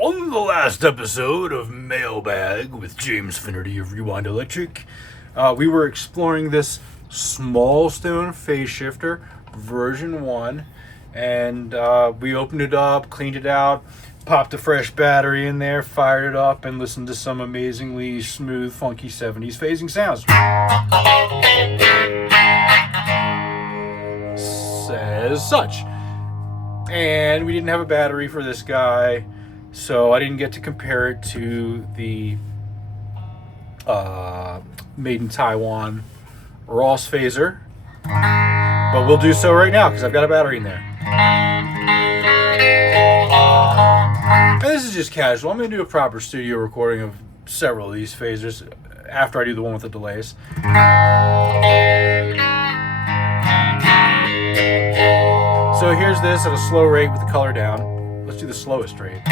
On the last episode of Mailbag with James Finnerty of Rewind Electric, we were exploring this small stone phase shifter, version 1, and we opened it up, cleaned it out, popped a fresh battery in there, fired it up, and listened to some amazingly smooth, funky 70s phasing sounds. As such. And we didn't have a battery for this guy, so I didn't get to compare it to the made in Taiwan Ross phaser, but we'll do so right now because I've got a battery in there. And this is just casual. I'm going to do a proper studio recording of several of these phasers after I do the one with the delays. So here's this at a slow rate with the color down. Let's do the slowest rate.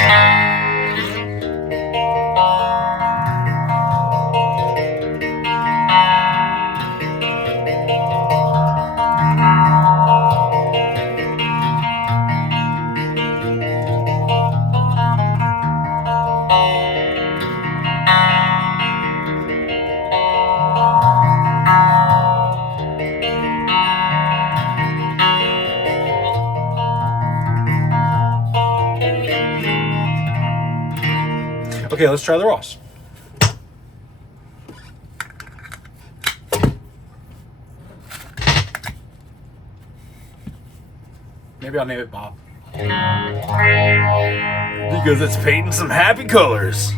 Okay, let's try the Ross. Maybe I'll name it Bob. Because it's painting some happy colors.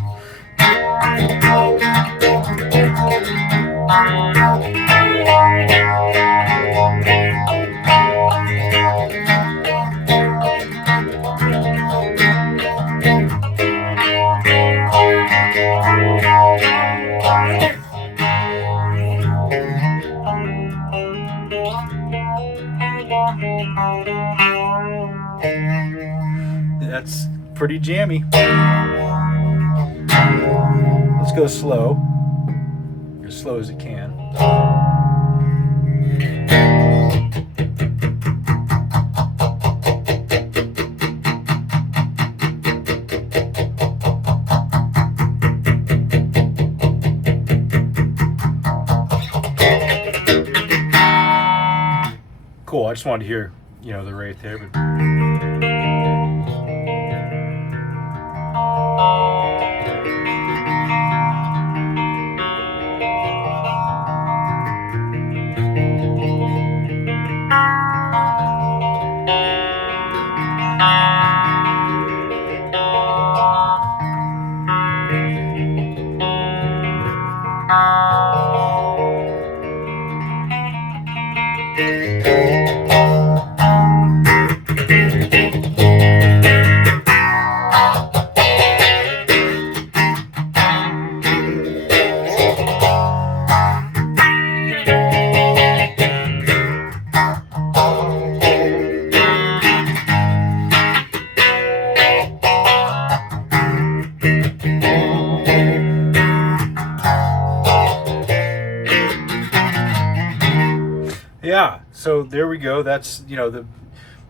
That's pretty jammy. Let's go slow. As slow as it can. Cool, I just wanted to hear, the rate there, but yeah, so there we go. That's, the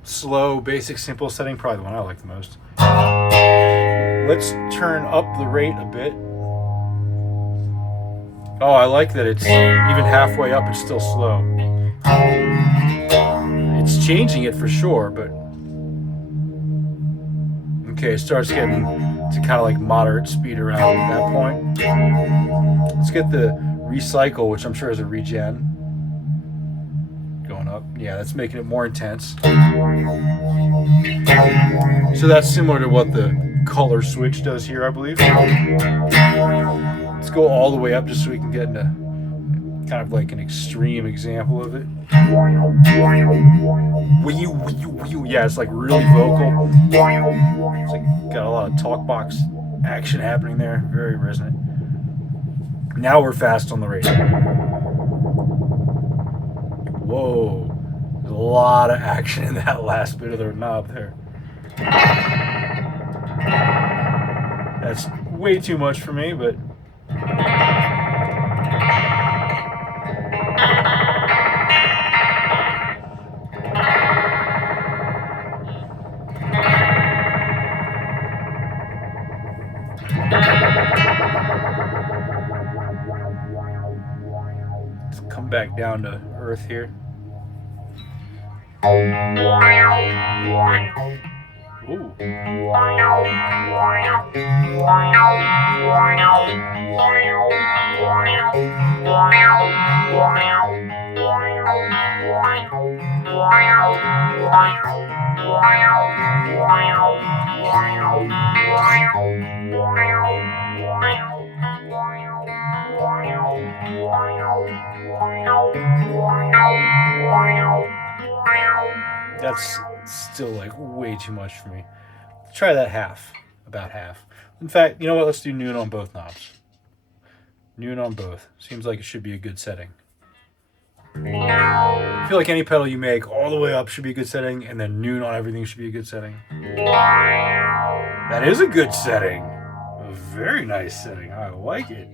slow, basic, simple setting, probably the one I like the most. Let's turn up the rate a bit. Oh, I like that it's even halfway up, it's still slow. It's changing it for sure, but... Okay, it starts getting to kind of like moderate speed around at that point. Let's get the recycle, which I'm sure is a regen. Going up. Yeah, that's making it more intense. So that's similar to what the color switch does here, I believe. Let's go all the way up just so we can get into kind of like an extreme example of it. Yeah, it's like really vocal. It's like got a lot of talk box action happening there. Very resonant. Now we're fast on the radio. Whoa, there's a lot of action in that last bit of the knob there. That's way too much for me, but... come back down to earth here. Ooh. That's still like way too much for me. Let's try that half, about half. In fact, you know what? Let's do noon on both knobs. Noon on both. Seems like it should be a good setting. I feel like any pedal you make all the way up should be a good setting, and then noon on everything should be a good setting. That is a good setting. A very nice setting. I like it.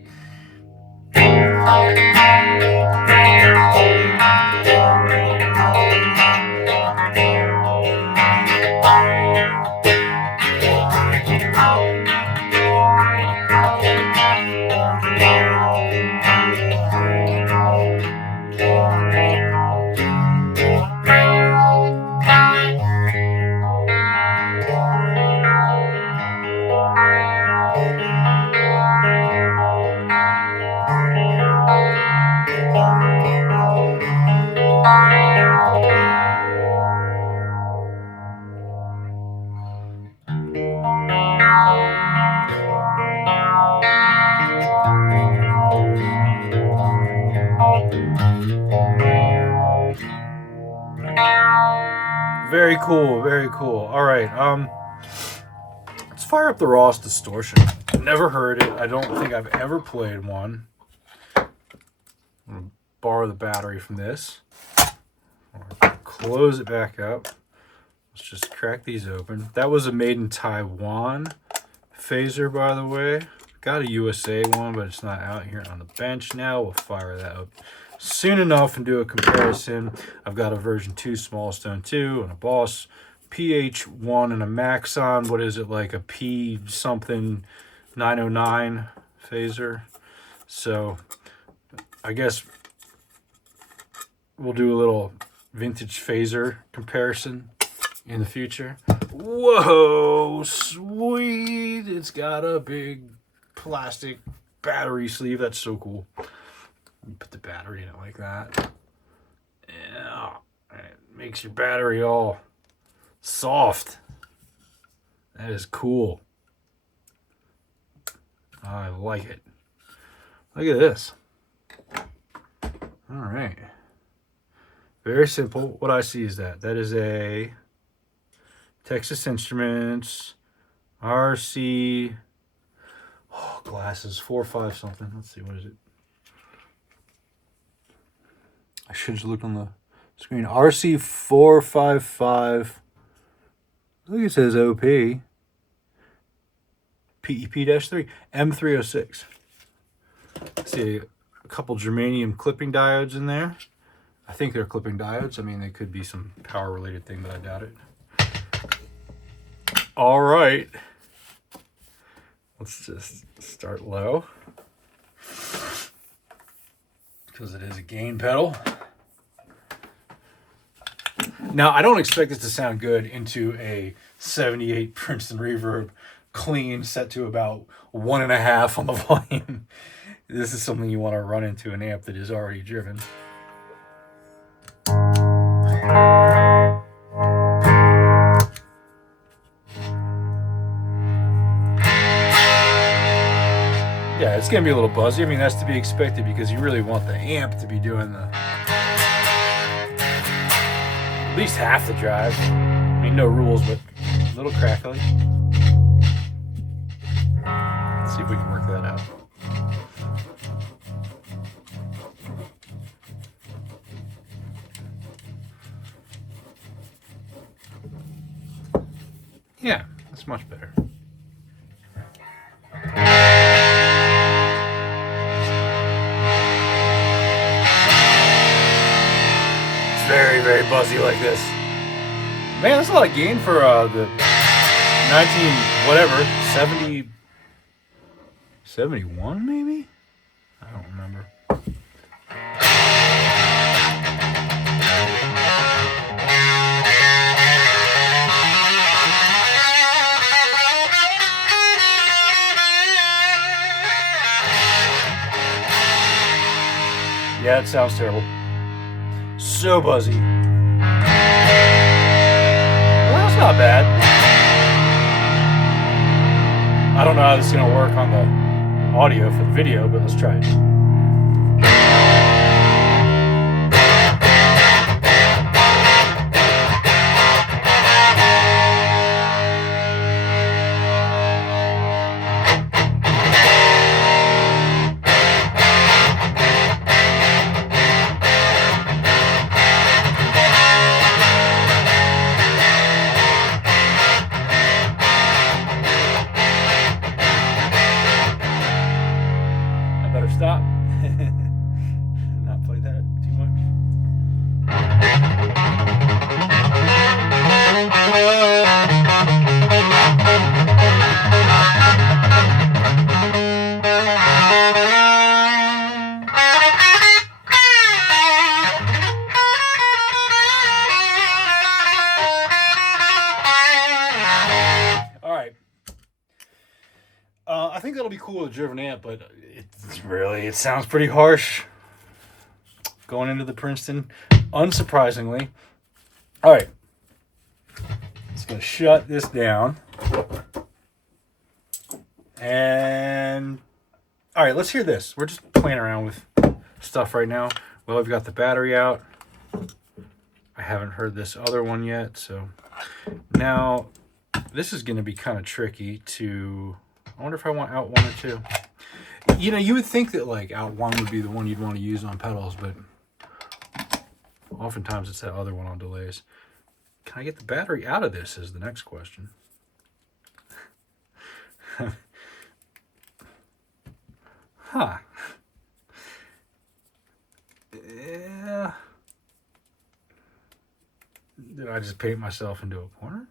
Very cool, very cool. All right, let's fire up the Ross Distortion. Never heard it. I don't think I've ever played one. I'm gonna borrow the battery from this. Close it back up. Let's just crack these open. That was a made in Taiwan phaser, by the way. Got a USA one, but it's not out here on the bench now. We'll fire that up soon enough and do a comparison. I've got a version 2 Small Stone 2 and a Boss PH1 and a Maxon. What is it, like a P something 909 phaser? So I guess we'll do a little vintage phaser comparison in the future. Whoa, sweet. It's got a big plastic battery sleeve. That's so cool. You put the battery in it like that. Yeah, it makes your battery all soft. That is cool. I like it. Look at this. All right. Very simple. What I see is that is a Texas Instruments RC glasses 4.5 something. Let's see, what is it? I should have looked on the screen. RC 455. I think it says OP. PEP-3 M306. See a couple germanium clipping diodes in there. I think they're clipping diodes. I mean, they could be some power related thing, but I doubt it. All right. Let's just start low, because it is a gain pedal. Now, I don't expect this to sound good into a 78 Princeton Reverb clean, set to about 1.5 on the volume. This is something you want to run into an amp that is already driven. Yeah, it's going to be a little buzzy. I mean, that's to be expected because you really want the amp to be doing the at least half the drive. I mean, no rules, but a little crackly. Let's see if we can work that out. Yeah, that's much better. Very, very buzzy like this. Man, that's a lot of gain for the 71 maybe? I don't remember. Yeah, it sounds terrible. So buzzy. Well, that's not bad. I don't know how this is going to work on the audio for the video, but let's try it. Stop. Not play that too much. All right. I think that'll be cool with a driven amp, but it sounds pretty harsh going into the Princeton, unsurprisingly. All right, just gonna shut this down, and all right, let's hear this. We're just playing around with stuff right now. Well, I've got the battery out. I haven't heard this other one yet, so now this is gonna be kind of tricky to. I wonder if I want out 1 or 2. You know, you would think that like out 1 would be the one you'd want to use on pedals, but oftentimes it's that other one on delays. Can I get the battery out of this is the next question. Huh. Yeah. Did I just paint myself into a corner?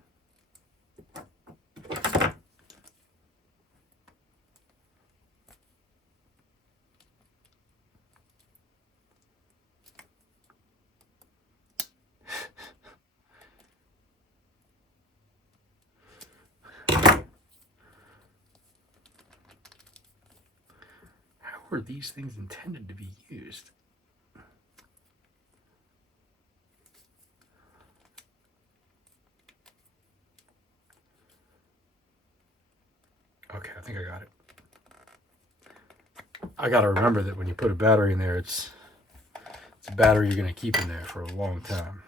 Were these things intended to be used? Okay, I think I got it. I got to remember that when you put a battery in there, it's a battery you're going to keep in there for a long time.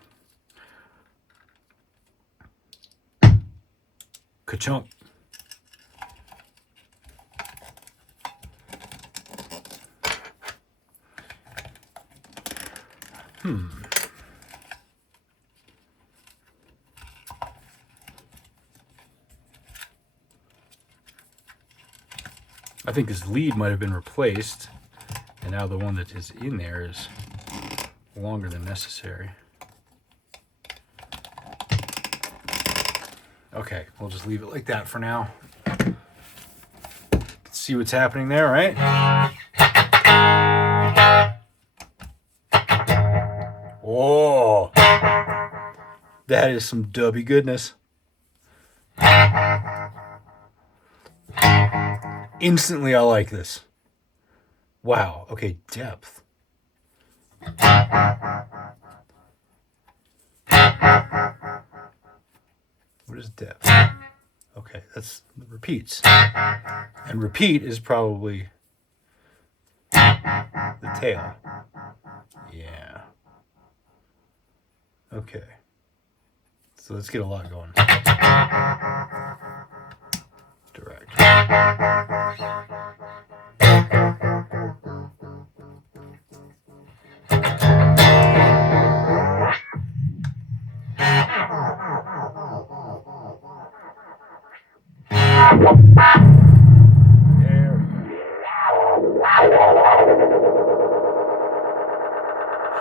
Ka-chunk. I think this lead might have been replaced, and now the one that is in there is longer than necessary. Okay, we'll just leave it like that for now. See what's happening there, right? Oh, that is some dubby goodness. Instantly, I like this. Wow. Okay, depth. What is depth? Okay, that's the repeats. And repeat is probably the tail. Yeah. Okay. So let's get a lot going. Direct. There we go.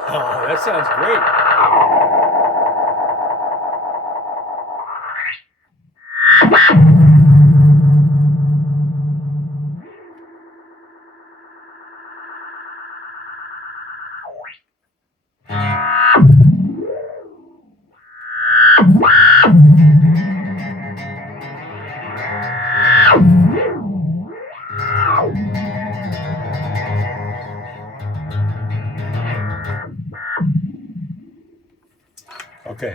Oh, that sounds great. Okay.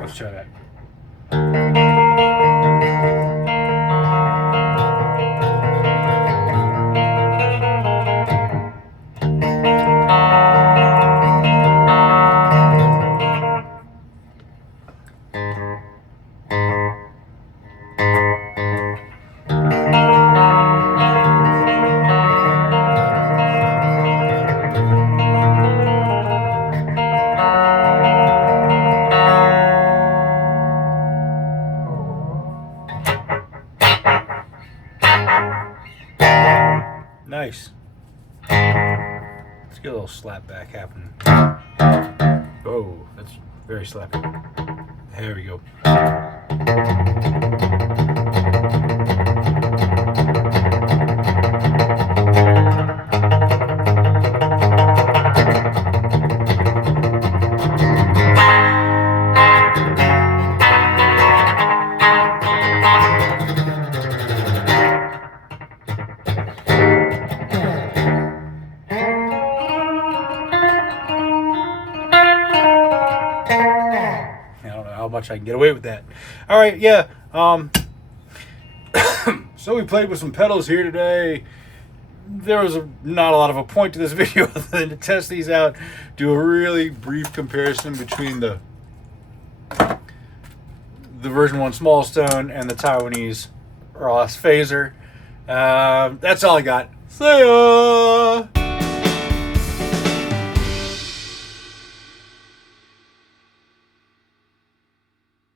Let's try that. Nice. Let's get a little slap back happening. Oh, that's very slappy. There we go. How much I can get away with that. All right, yeah. So we played with some pedals here today. There was not a lot of a point to this video other than to test these out, do a really brief comparison between the version 1 small stone and the Taiwanese Ross phaser. That's all I got. See ya!